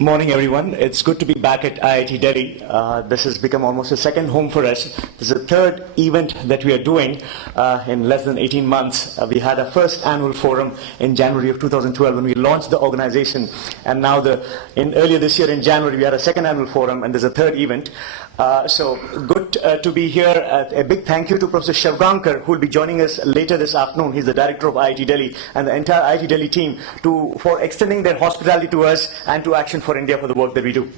Morning, everyone. It's good to be back at IIT Delhi. This has become almost a second home for us. This is the third event that we are doing in less than 18 months. We had our first annual forum in January of 2012 when we launched the organization. And now earlier this year in January, we had a second annual forum and there's a third event. So good to be here. A big thank you to Professor Shavgankar, who will be joining us later this afternoon. He's the director of IIT Delhi and the entire IIT Delhi team for extending their hospitality to us and to Action for India for the work that we do.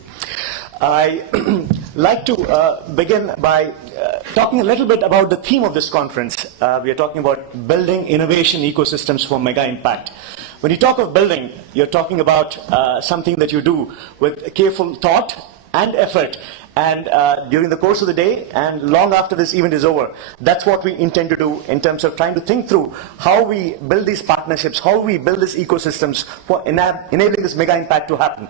I like to begin by talking a little bit about the theme of this conference. We are talking about building innovation ecosystems for mega impact. When you talk of building, you're talking about something that you do with careful thought and effort, and during the course of the day and long after this event is over. That's what we intend to do in terms of trying to think through how we build these partnerships, how we build these ecosystems for enabling this mega impact to happen.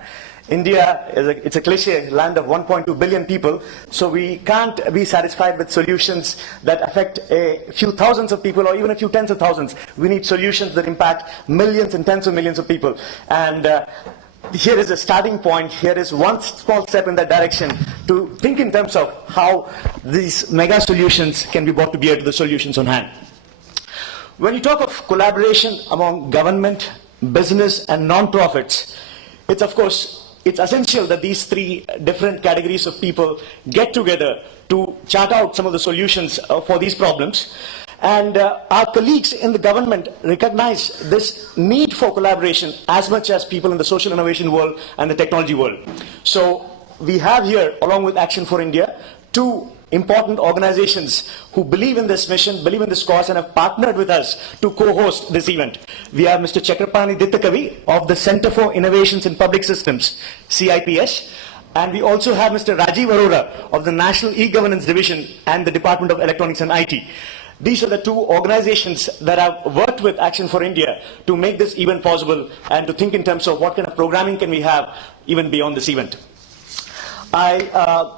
India, it's a cliche, land of 1.2 billion people, so we can't be satisfied with solutions that affect a few thousands of people or even a few tens of thousands. We need solutions that impact millions and tens of millions of people. And here is a starting point. Here is one small step in that direction to think in terms of how these mega solutions can be brought to bear to the solutions on hand. When you talk of collaboration among government, business, and non-profits, it's essential that these three different categories of people get together to chart out some of the solutions for these problems. And our colleagues in the government recognize this need for collaboration as much as people in the social innovation world and the technology world. So we have here, along with Action for India, two important organizations who believe in this mission, believe in this cause, and have partnered with us to co-host this event. We have Mr. Chakrapani Dittakavi of the Center for Innovations in Public Systems, CIPS. And we also have Mr. Rajiv Arora of the National E-Governance Division and the Department of Electronics and IT. These are the two organizations that have worked with Action for India to make this event possible and to think in terms of what kind of programming can we have even beyond this event. I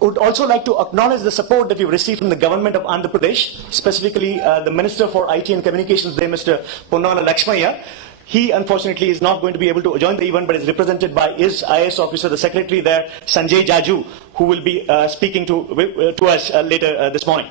would also like to acknowledge the support that we've received from the government of Andhra Pradesh, specifically the Minister for IT and Communications there, Mr. Ponnala Lakshmaya. He, unfortunately, is not going to be able to join the event, but is represented by his IAS officer, the secretary there, Sanjay Jaju, who will be speaking to us later this morning.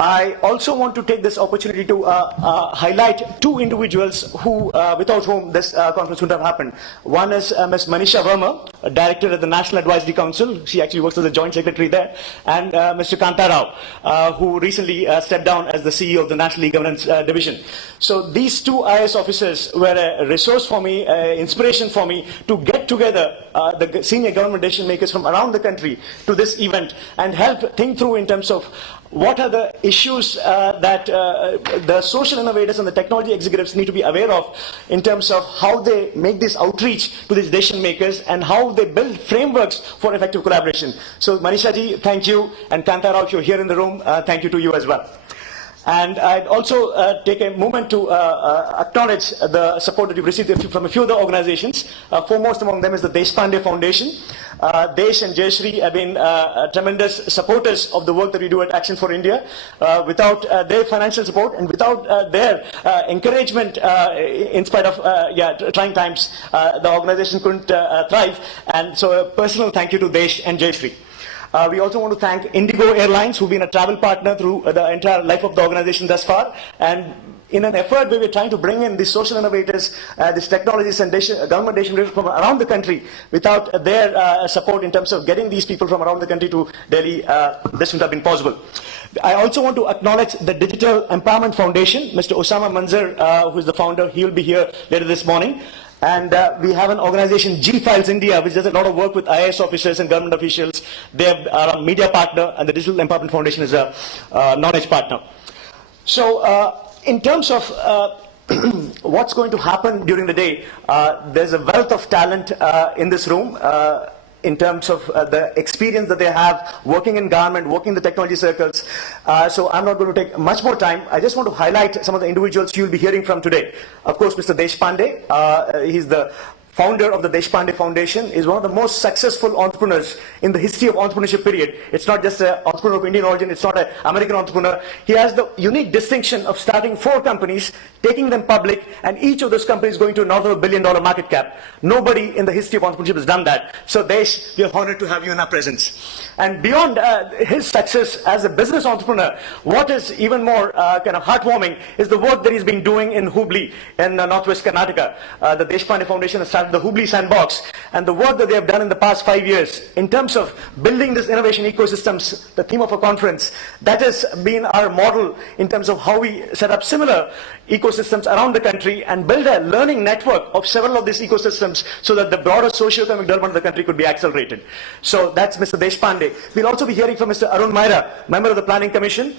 I also want to take this opportunity to highlight two individuals without whom this conference wouldn't have happened. One is Ms. Manisha Verma, a director at the National Advisory Council. She actually works as a joint secretary there. And Mr. Kanta Rao, who recently stepped down as the CEO of the National E-Governance Division. So these two IAS officers were a resource for me, inspiration for me to get together the senior government decision makers from around the country to this event and help think through in terms of what are the issues that the social innovators and the technology executives need to be aware of in terms of how they make this outreach to these decision makers and how they build frameworks for effective collaboration. So Manisha ji, thank you, and Kanta Rao, if you're here in the room, thank you to you as well. And I'd also take a moment to acknowledge the support that you've received from a few other organizations. Foremost among them is the Deshpande Foundation. Desh and Jayashree have been tremendous supporters of the work that we do at Action for India. Without their financial support and without their encouragement, in spite of trying times, the organization couldn't thrive. And so a personal thank you to Desh and Jayashree. We also want to thank Indigo Airlines, who've been a travel partner through the entire life of the organization thus far. And in an effort where we're trying to bring in these social innovators, these technologies and government decision from around the country, without their support in terms of getting these people from around the country to Delhi, this wouldn't have been possible. I also want to acknowledge the Digital Empowerment Foundation, Mr. Osama Manzar, who is the founder. He will be here later this morning. And we have an organization, G-Files India, which does a lot of work with IAS officers and government officials. They are a media partner, and the Digital Empowerment Foundation is a knowledge partner. So in terms of what's going to happen during the day, there's a wealth of talent in this room. In terms of the experience that they have working in government, working in the technology circles. So I'm not going to take much more time. I just want to highlight some of the individuals you'll be hearing from today. Of course, Mr. Deshpande, he's the founder of the Deshpande Foundation, is one of the most successful entrepreneurs in the history of entrepreneurship period. It's not just an entrepreneur of Indian origin, it's not an American entrepreneur. He has the unique distinction of starting 4 companies, taking them public, and each of those companies going to north of $1 billion market cap. Nobody in the history of entrepreneurship has done that. So Desh, we are honored to have you in our presence. And beyond his success as a business entrepreneur, what is even more kind of heartwarming is the work that he's been doing in Hubli in northwest Karnataka. The Deshpande Foundation has started the Hubli Sandbox, and the work that they have done in the past 5 years in terms of building this innovation ecosystems, the theme of a conference, that has been our model in terms of how we set up similar ecosystems around the country and build a learning network of several of these ecosystems so that the broader socio-economic development of the country could be accelerated. So that's Mr. Deshpande. We'll also be hearing from Mr. Arun Maira, member of the Planning Commission.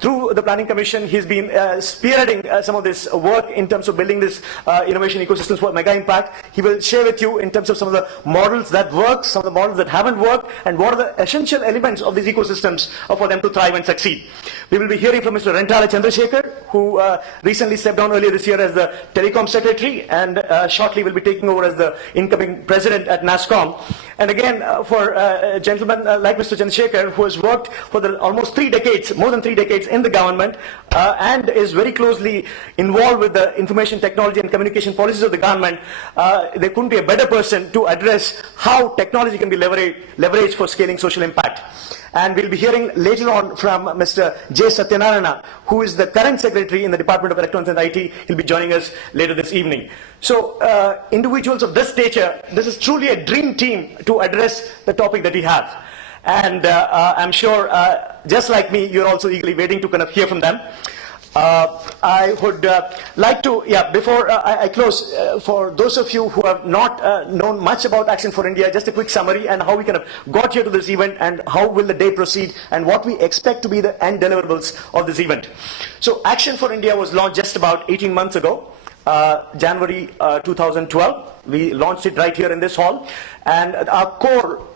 Through the Planning Commission, he's been spearheading some of this work in terms of building this innovation ecosystems for mega impact. He will share with you in terms of some of the models that work, some of the models that haven't worked, and what are the essential elements of these ecosystems for them to thrive and succeed. We will be hearing from Mr. Rentala Chandrasekhar, who recently stepped down earlier this year as the Telecom Secretary, and shortly will be taking over as the incoming President at NASSCOM. And again, for a gentleman like Mr. Chandrasekhar, who has worked for almost 3 decades, more than 3 decades in the government, and is very closely involved with the information technology and communication policies of the government, there couldn't be a better person to address how technology can be leveraged for scaling social impact. And we'll be hearing later on from Mr. J. Satyanarayana, who is the current secretary in the Department of Electronics and IT. He'll be joining us later this evening. So individuals of this stature, this is truly a dream team to address the topic that we have. And I'm sure, just like me, you're also eagerly waiting to kind of hear from them. I would like to, before I close, for those of you who have not known much about Action for India, just a quick summary and how we kind of got here to this event and how will the day proceed and what we expect to be the end deliverables of this event. So Action for India was launched just about 18 months ago. January 2012. We launched it right here in this hall, and our core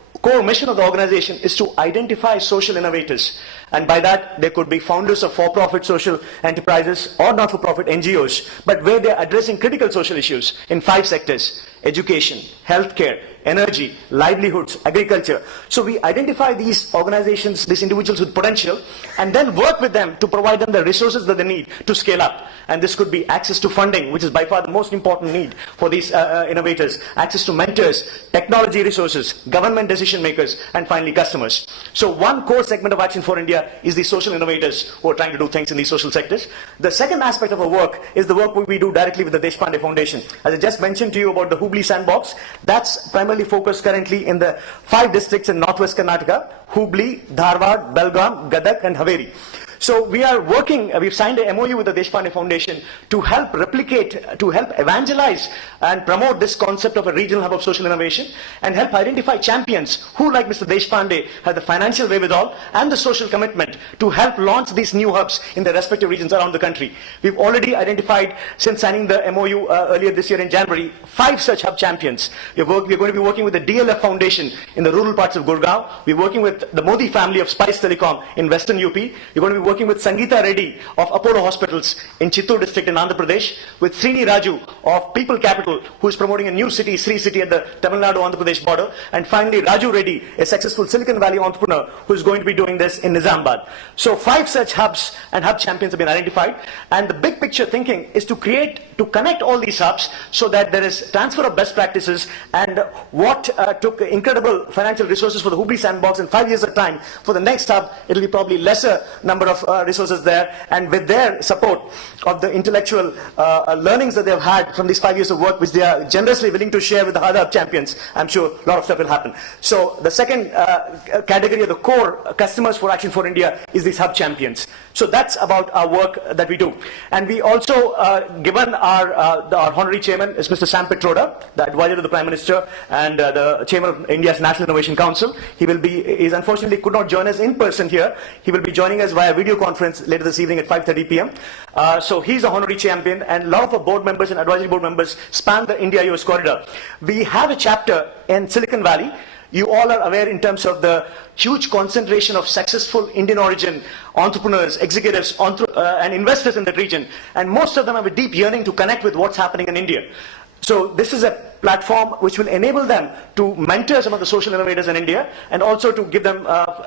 mission of the organization is to identify social innovators, and by that there could be founders of for-profit social enterprises or not-for-profit NGOs, but where they're addressing critical social issues in 5 sectors: education, healthcare, energy, livelihoods, agriculture. So we identify these organizations, these individuals with potential, and then work with them to provide them the resources that they need to scale up. And this could be access to funding, which is by far the most important need for these innovators, access to mentors, technology resources, government decision makers, and finally customers. So one core segment of Action for India is the social innovators who are trying to do things in these social sectors. The second aspect of our work is the work we do directly with the Deshpande Foundation. As I just mentioned to you about the Hubli Sandbox, that's primarily focused currently in the 5 districts in northwest Karnataka: Hubli, Dharwad, Belgaum, Gadag, and Haveri. So we are working, we've signed a MOU with the Deshpande Foundation to help replicate, to help evangelize and promote this concept of a regional hub of social innovation, and help identify champions who, like Mr. Deshpande, have the financial wherewithal and the social commitment to help launch these new hubs in their respective regions around the country. We've already identified, since signing the MOU earlier this year in January, 5 such hub champions. We're going to be working with the DLF Foundation in the rural parts of Gurgaon. We're working with the Modi family of Spice Telecom in Western UP. We're going to be working with Sangeeta Reddy of Apollo Hospitals in Chittoor district in Andhra Pradesh, with Srini Raju of People Capital, who is promoting a new city, Sri City, at the Tamil Nadu-Andhra Pradesh border, and finally Raju Reddy, a successful Silicon Valley entrepreneur who is going to be doing this in Nizamabad. So 5 such hubs and hub champions have been identified, and the big picture thinking is to connect all these hubs so that there is transfer of best practices. And what took incredible financial resources for the Hubli Sandbox in 5 years of time, for the next hub it will be probably lesser number of resources there, and with their support of the intellectual learnings that they've had from these 5 years of work, which they are generously willing to share with the other champions, I'm sure a lot of stuff will happen. So the second category of the core customers for Action for India is these hub champions. So that's about our work that we do. And we also, given our honorary chairman is Mr. Sam Pitroda, the advisor to the Prime Minister and the chairman of India's National Innovation Council. He unfortunately could not join us in person here. He will be joining us via video conference later this evening at 5:30 p.m. So he's a honorary champion, and a lot of our board members and advisory board members span the India-US corridor. We have a chapter in Silicon Valley. You all are aware in terms of the huge concentration of successful Indian origin entrepreneurs, executives, and investors in that region. And most of them have a deep yearning to connect with what's happening in India. So this is a platform which will enable them to mentor some of the social innovators in India and also to give them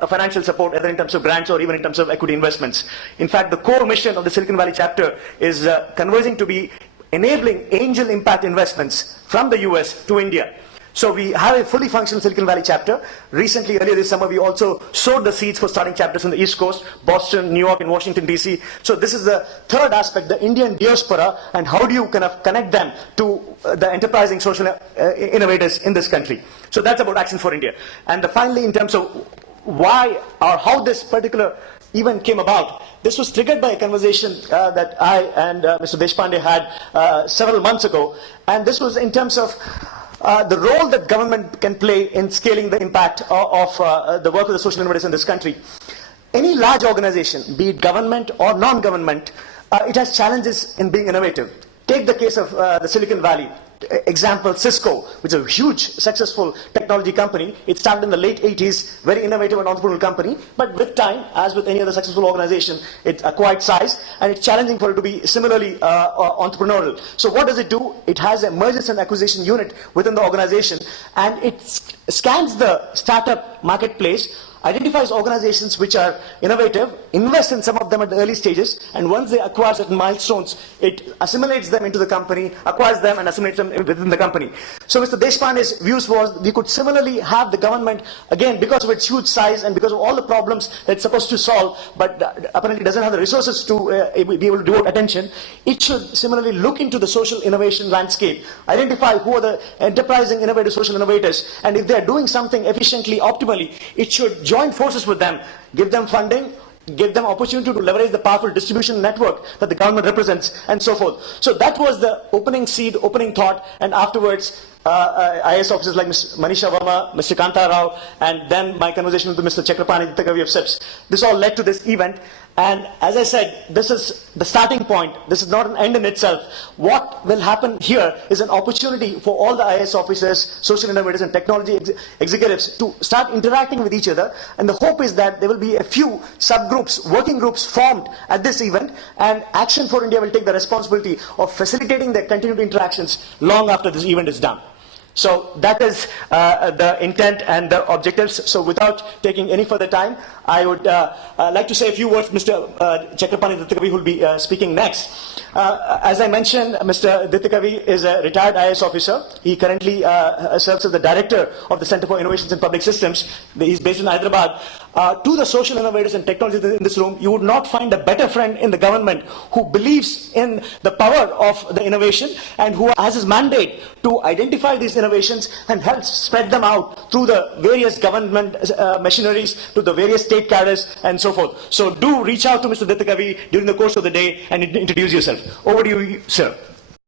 financial support, either in terms of grants or even in terms of equity investments. In fact, the core mission of the Silicon Valley chapter is converging to be enabling angel impact investments from the US to India. So we have a fully functional Silicon Valley chapter. Recently, earlier this summer, we also sowed the seeds for starting chapters in the East Coast, Boston, New York, and Washington, D.C. So this is the third aspect, the Indian diaspora, and how do you kind of connect them to the enterprising social innovators in this country. So that's about Action for India. And finally, in terms of why or how this particular event came about, this was triggered by a conversation that I and Mr. Deshpande had several months ago. And this was in terms of the role that government can play in scaling the impact of the work of the social innovators in this country. Any large organization, be it government or non-government, it has challenges in being innovative. Take the case of the Silicon Valley. Example, Cisco, which is a huge, successful technology company. It started in the late 80s, very innovative and entrepreneurial company. But with time, as with any other successful organization, it acquired size, and it's challenging for it to be similarly entrepreneurial. So what does it do? It has a mergers and acquisition unit within the organization, and it scans the startup marketplace, identifies organizations which are innovative, invests in some of them at the early stages, and once they acquire certain milestones, it assimilates them into the company, acquires them and assimilates them within the company. So Mr. Deshpande's views was we could similarly have the government, again, because of its huge size and because of all the problems that it's supposed to solve, but apparently doesn't have the resources to be able to devote attention, it should similarly look into the social innovation landscape, identify who are the enterprising innovative social innovators, and if they're doing something efficiently, optimally, it should join forces with them, give them funding, give them opportunity to leverage the powerful distribution network that the government represents, and so forth. So that was the opening seed, opening thought, and afterwards IAS officers like Ms. Manisha Verma, Mr. Kanta Rao, and then my conversation with Mr. Chakrapani Ditakavi of SIPS. This all led to this event, and as I said, this is the starting point. This is not an end in itself. What will happen here is an opportunity for all the IAS officers, social innovators, and technology executives to start interacting with each other, and the hope is that there will be a few subgroups, working groups formed at this event, and Action for India will take the responsibility of facilitating their continued interactions long after this event is done. So that is the intent and the objectives. So without taking any further time, I would like to say a few words. Mr. Chakrapani Ditakavi, who will be speaking next. As I mentioned, Mr. Ditakavi is a retired IAS officer. He currently serves as the director of the Center for Innovations in Public Systems. He's based in Hyderabad. To the social innovators and technologists in this room, you would not find a better friend in the government who believes in the power of the innovation and who has his mandate to identify these innovations and help spread them out through the various government machineries, to the various state cadres and so forth. So do reach out to Mr. Ditakavi during the course of the day and introduce yourself. Over to you, sir.